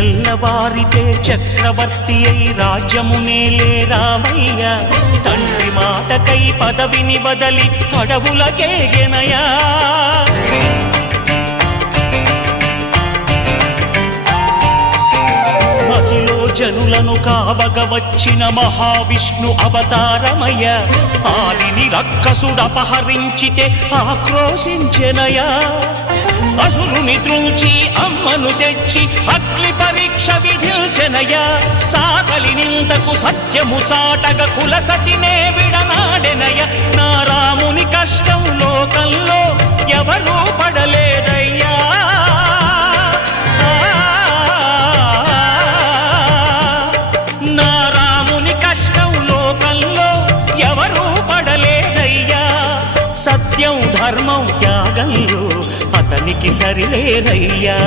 తెల్లవారితే చక్రవర్తి అయి రాజ్యమునేలే రామయ్య తండ్రి మాటకై పదవిని బదలి అడవులకేగెనయా మహిలో జనులను కావగ వచ్చిన మహావిష్ణు అవతారమయ్య ఆలిని రక్కసుడపహరించితే ఆక్రోశించెనయా అసురుని త్రుంచి అమ్మను తెచ్చి అగ్ని పరీక్ష విధించెనయా సాగలి నిందకు సత్యము చాటగ కులసతినే విడనాడెనయ నా రాముని కష్టం లోకంలో ఎవరూ పడలేదయ్యా నా రాముని కష్టం లోకంలో ఎవరూ పడలేదయ్యా సత్యం ధర్మం త్యాగంలో అతనికి సరిలేరయ్యా